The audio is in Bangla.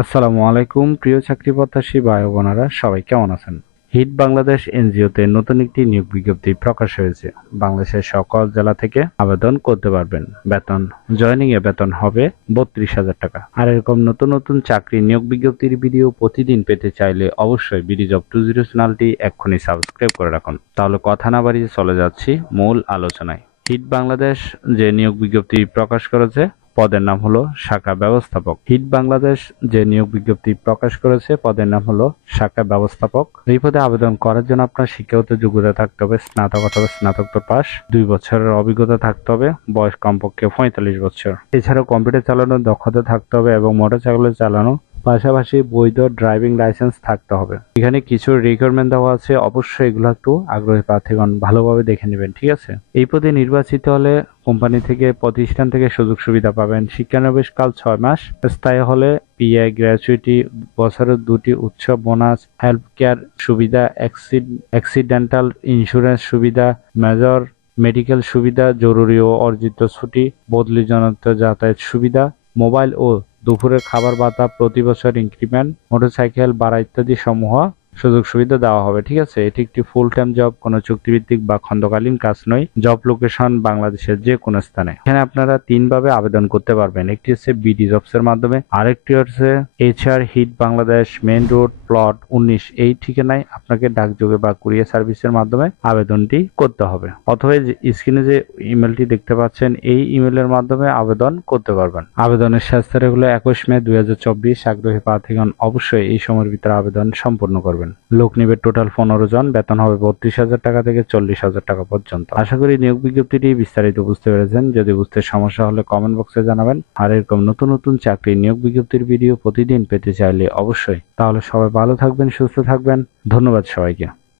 আসসালামু আলাইকুম প্রিয় চাকরি প্রত্যাশী ভাই ও বোনেরা, সবাই কেমন আছেন? হিট বাংলাদেশ এনজিওতে নতুন একটি নিয়োগ বিজ্ঞপ্তি প্রকাশ হয়েছে। বাংলাদেশের সকল জেলা থেকে আবেদন করতে পারবেন। জয়েনিং এ বেতন হবে 32,000 টাকা। আর এরকম নতুন নতুন চাকরি নিয়োগ বিজ্ঞপ্তির ভিডিও প্রতিদিন পেতে চাইলে অবশ্যই বিডি জব 200 চ্যানেলটি এক্ষুনি সাবস্ক্রাইব করে রাখুন। তাহলে কথা না বাড়িয়ে চলে যাচ্ছি মূল আলোচনায়। হিট বাংলাদেশ যে নিয়োগ বিজ্ঞপ্তি প্রকাশ করেছে, পদের নাম হলো শাখা ব্যবস্থাপক। হিট বাংলাদেশ যে নিয়োগ বিজ্ঞপ্তি প্রকাশ করেছে, পদের নাম হলো শাখা ব্যবস্থাপক। এই পদে আবেদন করার জন্য আপনার শিক্ষাগত যোগ্যতা থাকতে হবে স্নাতক অথবা স্নাতকোত্তর পাস, 2 বছরের অভিজ্ঞতা থাকতে হবে, বয়স কমপক্ষে 45 বছর। এছাড়াও কম্পিউটার চালানোর দক্ষতা থাকতে হবে এবং মোটরসাইকেল চালানো, পাশাপাশি বৈধ ড্রাইভিং লাইসেন্স থাকতে হবে। এখানে কিছু রিকোয়ারমেন্ট দেওয়া আছে, অবশ্যই এগুলো একটু আগ্রহী প্রার্থীগণ ভালোভাবে দেখে নেবেন, ঠিক আছে? এই পদে নির্বাচিত হলে কোম্পানি থেকে প্রতিষ্ঠান থেকে সুযোগ সুবিধা পাবেন। শিক্ষানবিশকাল 6 মাস, স্থায়ী হলে পিআই গ্র্যাচুইটি, বছরের 2টি উৎসব বোনাস, হেলথ কেয়ার সুবিধা, অ্যাক্সিডেন্টাল ইন্স্যুরেন্স সুবিধা, মেজর মেডিকেল সুবিধা, জরুরি ও অর্জিত ছুটি, বদলিজনিত যাতায়াত সুবিধা, মোবাইল ও দুপুরের খাবার ভাতা, প্রতি বছর ইনক্রিমেন্ট, মোটরসাইকেল ভাড়া ইত্যাদি সমূহ সুযোগ সুবিধা দেওয়া হবে, ঠিক আছে? এটি একটি ফুল টাইম জব, কোনো চুক্তিভিত্তিক বা খণ্ডকালীন কাজ নয়। জব লোকেশন বাংলাদেশের যে কোনো স্থানে। এখানে আপনারা 3 ভাবে আবেদন করতে পারবেন। একটি হচ্ছে বিডি জবস এর মাধ্যমে, আরেকটি হচ্ছে HR hit Bangladesh, main road, plot 19 এই ঠিকানায় আপনাকে ডাকযোগে বা কুরিয়ার সার্ভিসের মাধ্যমে আবেদনটি করতে হবে। অথবা স্ক্রিনে যে ইমেলটি দেখতে পাচ্ছেন, এই ইমেলের মাধ্যমে আবেদন করতে পারবেন। আবেদনের শেষ তারিখ হলো 21 মে 2024। আগ্রহী প্রার্থীগণ অবশ্যই এই সময়ের ভিতরে আবেদন সম্পূর্ণ করবেন। লোক নিবে টোটাল 15 জন, বেতন হবে 32,000 টাকা থেকে 40,000 টাকা পর্যন্ত। আশা করি নিয়োগ বিজ্ঞপ্তিটি বিস্তারিত বুঝতে পেরেছেন। যদি বুঝতে সমস্যা হলে কমেন্ট বক্সে জানাবেন। আর এরকম নতুন নতুন চাকরি নিয়োগ বিজ্ঞপ্তির ভিডিও প্রতিদিন পেতে চাইলে অবশ্যই, তাহলে সবাই ভালো থাকবেন, সুস্থ থাকবেন। ধন্যবাদ সবাইকে।